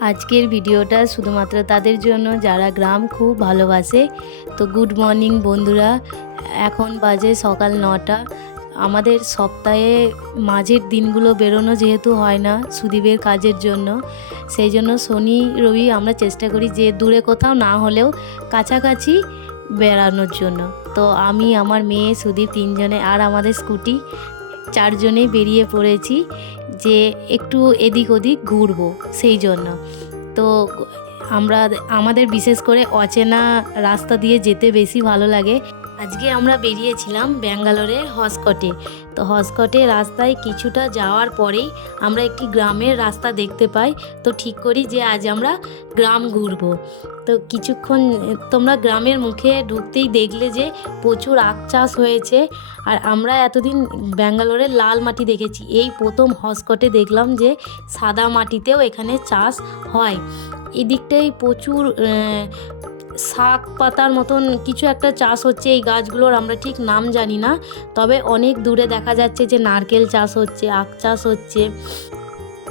আজকের ভিডিওটা শুধুমাত্র তাদের জন্য, যারা গ্রাম খুব ভালোবাসে। তো গুড মর্নিং বন্ধুরা, এখন বাজে সকাল নটা। আমাদের সপ্তাহে মাঝের দিনগুলো বেরোনো যেহেতু হয় না সুদীপের কাজের জন্য, সেই জন্য শনি, রবি আমরা চেষ্টা করি যে দূরে কোথাও না হলেও কাছাকাছি বেড়ানোর জন্য। তো আমি, আমার মেয়ে, সুদীপ তিনজনে আর আমাদের স্কুটি। চারজনেই বেরিয়ে পড়েছি যে একটু এদিক ওদিক ঘুরবো, সেই জন্য। তো আমরা আমাদের বিশেষ করে অচেনা রাস্তা দিয়ে যেতে বেশি ভালো লাগে। আজকে আমরা বেরিয়েছিলাম ব্যাঙ্গালোরের হসকটে তো হসকটে রাস্তায় কিছুটা যাওয়ার পরেই আমরা একটি গ্রামের রাস্তা দেখতে পাই। তো ঠিক করি যে আজ আমরা গ্রাম ঘুরবো। তো কিছুক্ষণ, তোমরা গ্রামের মুখে ঢুকতেই দেখলে যে প্রচুর আখ চাষ হয়েছে। আর আমরা এতদিন ব্যাঙ্গালোরের লাল মাটি দেখেছি। এই প্রথম হসকটে দেখলাম যে সাদা মাটিতেও এখানে চাষ হয়। এদিকটাই প্রচুর শাক পাতার মতন কিছু একটা চাষ হচ্ছে এই গাছগুলোর, আমরা ঠিক নাম জানি না। তবে অনেক দূরে দেখা যাচ্ছে যে নারকেল চাষ হচ্ছে, আখ চাষ হচ্ছে।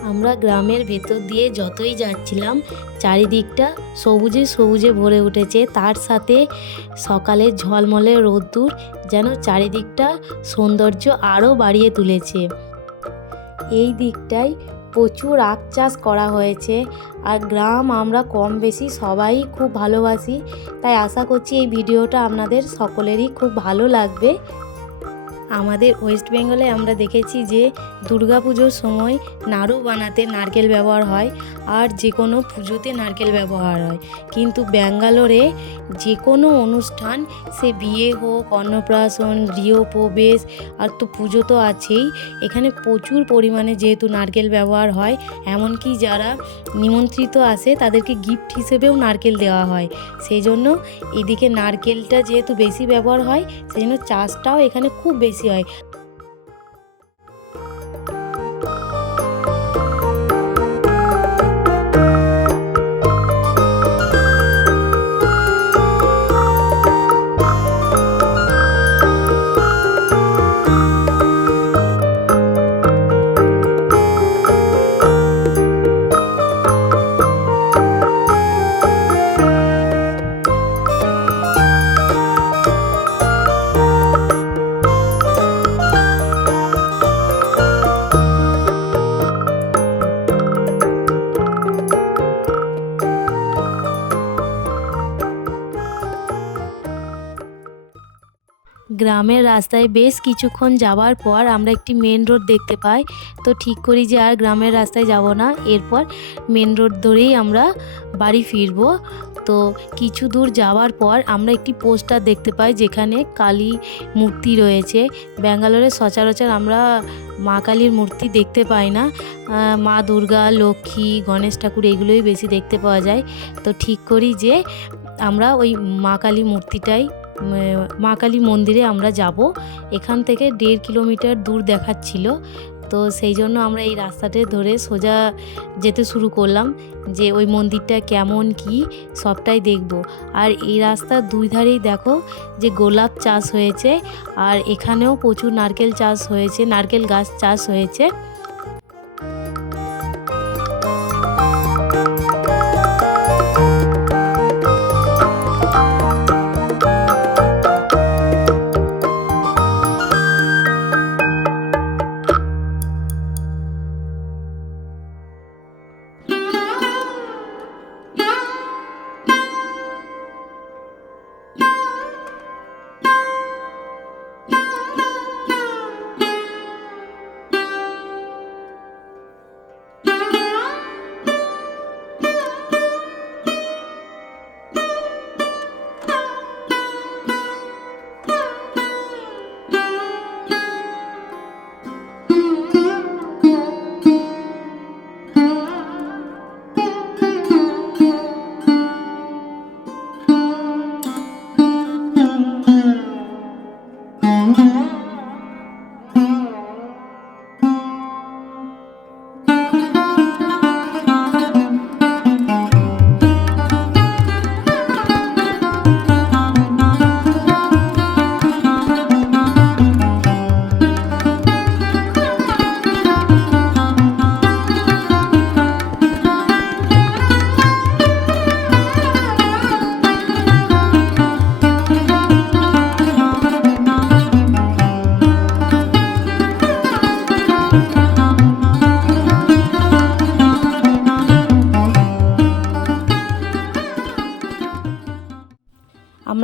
আমরা গ্রামের ভেতর দিয়ে যতই যাচ্ছিলাম, চারিদিকটা সবুজে সবুজে ভরে উঠেছে। তার সাথে সকালের ঝলমলে রোদ্দুর যেন চারিদিকটা সৌন্দর্য আরও বাড়িয়ে তুলেছে। এই দিকটায় প্রচুর আখ চাষ করা হয়েছে আর গ্রাম আমরা কম বেশি সবাই খুব ভালোবাসি। তাই আশা করছি এই ভিডিওটা আপনাদের সকলেরই খুব ভালো লাগবে। আমাদের ওয়েস্ট বেঙ্গলে আমরা দেখেছি যে দুর্গা পুজোর সময় নাড়ু বানাতে নারকেল ব্যবহার হয় আর যে কোনো পুজোতে নারকেল ব্যবহার হয়। কিন্তু ব্যাঙ্গালোরে যে কোনো অনুষ্ঠান, সে বিয়ে হোক, অন্নপ্রাশন, গৃহপ্রবেশ, আর তো পুজো তো আছেই, এখানে প্রচুর পরিমাণে যেহেতু নারকেল ব্যবহার হয়, এমনকি যারা নিমন্ত্রিত আসে তাদেরকে গিফট হিসেবেও নারকেল দেওয়া হয়। সেই জন্য এদিকে নারকেলটা যেহেতু বেশি ব্যবহার হয়, সেই জন্য চাষটাও এখানে খুব বেশি হয়। গ্রামের রাস্তায় বেশ কিছুক্ষণ যাওয়ার পর আমরা একটি মেন রোড দেখতে পাই। তো ঠিক করি যে আর গ্রামের রাস্তায় যাব না। এরপর মেন রোড ধরেই আমরা বাড়ি ফিরবো। তো কিছু দূর যাওয়ার পর আমরা একটি পোস্টার দেখতে পাই যেখানে কালী মূর্তি রয়েছে। ব্যাঙ্গালোরে সচরাচর আমরা মা কালীর মূর্তি দেখতে পাই না। মা দুর্গা, লক্ষ্মী, গণেশ ঠাকুর এগুলোই বেশি দেখতে পাওয়া যায়। তো ঠিক করি যে আমরা ওই মা কালী মূর্তিটাই মা কালী মন্দিরে আমরা যাব। এখান থেকে দেড় কিলোমিটার দূর দেখাচ্ছিল। তো সেই জন্য আমরা এই রাস্তাটা ধরে সোজা যেতে শুরু করলাম যে ওই মন্দিরটা কেমন, কি সবটাই দেখব। আর এই রাস্তার দুই ধারেই দেখো যে গোলাপ চাষ হয়েছে। আর এখানেও প্রচুর নারকেল চাষ হয়েছে, নারকেল গাছ চাষ হয়েছে।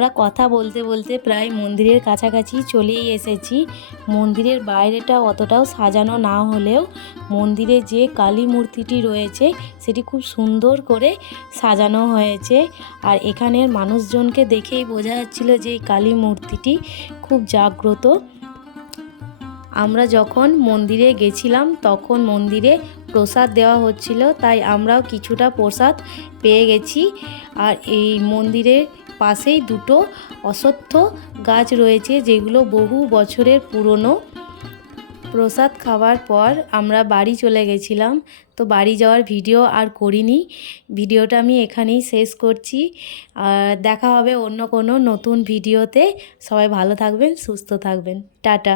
আমরা কথা বলতে বলতে প্রায় মন্দিরের কাছাকাছি চলেই এসেছি। মন্দিরের বাইরেটা অতটাও সাজানো না হলেও মন্দিরে যে কালী মূর্তিটি রয়েছে, সেটি খুব সুন্দর করে সাজানো হয়েছে। আর এখানের মানুষজনকে দেখেই বোঝা যাচ্ছিল যে এই কালী মূর্তিটি খুব জাগ্রত। আমরা যখন মন্দিরে গেছিলাম, তখন মন্দিরে প্রসাদ দেওয়া হচ্ছিল, তাই আমরাও কিছুটা প্রসাদ পেয়ে গেছি। আর এই মন্দিরের পাশেই দুটো অশ্বত্থ গাছ রয়েছে, যেগুলো বহু বছরের পুরনো। প্রসাদ খাওয়ার পর আমরা বাড়ি চলে গেছিলাম। তো বাড়ি যাওয়ার ভিডিও আর করিনি। ভিডিওটা আমি এখানেই শেষ করছি। আর দেখা হবে অন্য কোনো নতুন ভিডিওতে। সবাই ভালো থাকবেন, সুস্থ থাকবেন। টাটা।